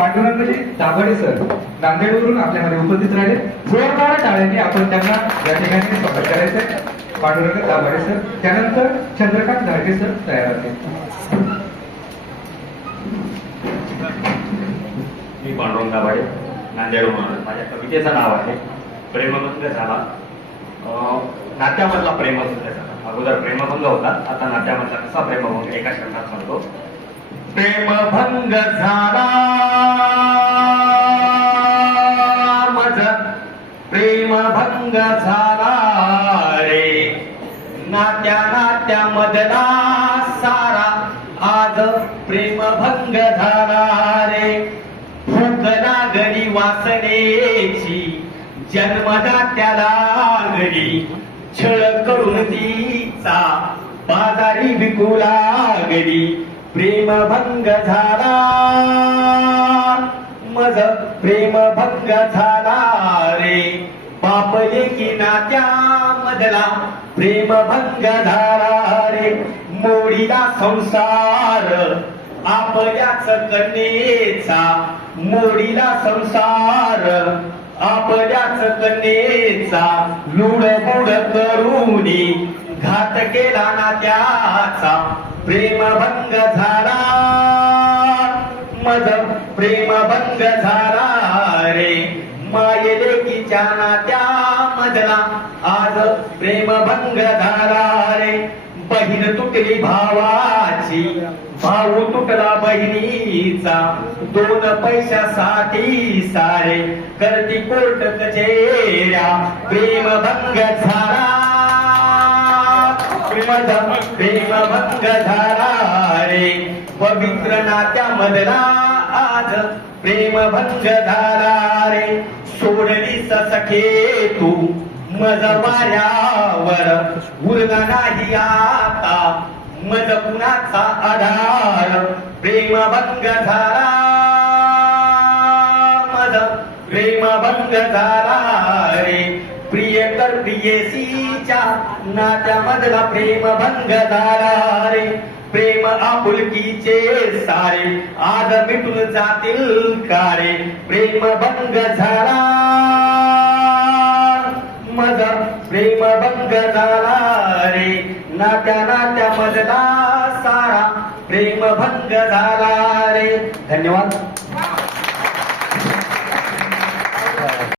Pandurangji Dabhade sir नांदेडवरून आपल्यामध्ये उपस्थित राहिले. जोरदार टाळ्यांनी आपण त्यांना या ठिकाणी स्वागत करायचंय. पांडुरंग दाभाडे सर त्यानंतर चंद्रकांत घाडगे सर तयार होते. मी पांडुरंग दाभाडे आलो. माझ्या कवितेचं नाव आहे प्रेमभंग झाला. अं, नाट्यामधला प्रेमभंग झाला. अगोदर प्रेमभंग होता आता नाट्यामधला कसा प्रेमभंग एका शब्दात म्हणतो प्रेमभंग झाला. भंग झाला रे. नात्या नात्या नाट्यामधला सारा. आज प्रेमभंग झाला रे. भूक लागली वासनेची. जन्मदात्याला लागली. छळ करून तिचा बाजारी विकू लागली. प्रेमभंग झाला. मज प्रेमभंग झाला रे. बाप एकी नात्यामधला प्रेमभंग झाला रे मोडीला संसार आपल्याच कन्येचा मोडीला संसार आपल्याच कन्येचा लुडबुड करून घात केला ना त्याचा प्रेमभंग झाला मज प्रेमभंग झाला रे मायेले की चाना त्या नात्यामधला आज प्रेमभंग झाला रे बहीण तुटली भावाची. भाऊ तुटला बहिणीचा दोन पैशासाठी सारे. करती कोर्ट कचेऱ्या प्रेमभंग झाला प्रेम प्रेमभंग झाला रे पवित्र नात्या मधला. आज प्रेम झाला धारारे सोडली सखे तू. मज वाऱ्यावर उरला नाही आता. मज कुणाचा आधार? प्रेमभंग झाला मज प्रेमभंग झाला रे प्रिय कर प्रियसीच्या नात्यामधला प्रेमभंग झाला रे प्रेम आपुलकीचे सारे आज मिटून जातील कारे. प्रेमभंग झाला. मजा प्रेम भंग झाला रे. नात्या नात्या मजला सारा. प्रेम भंग झाला रे. धन्यवाद.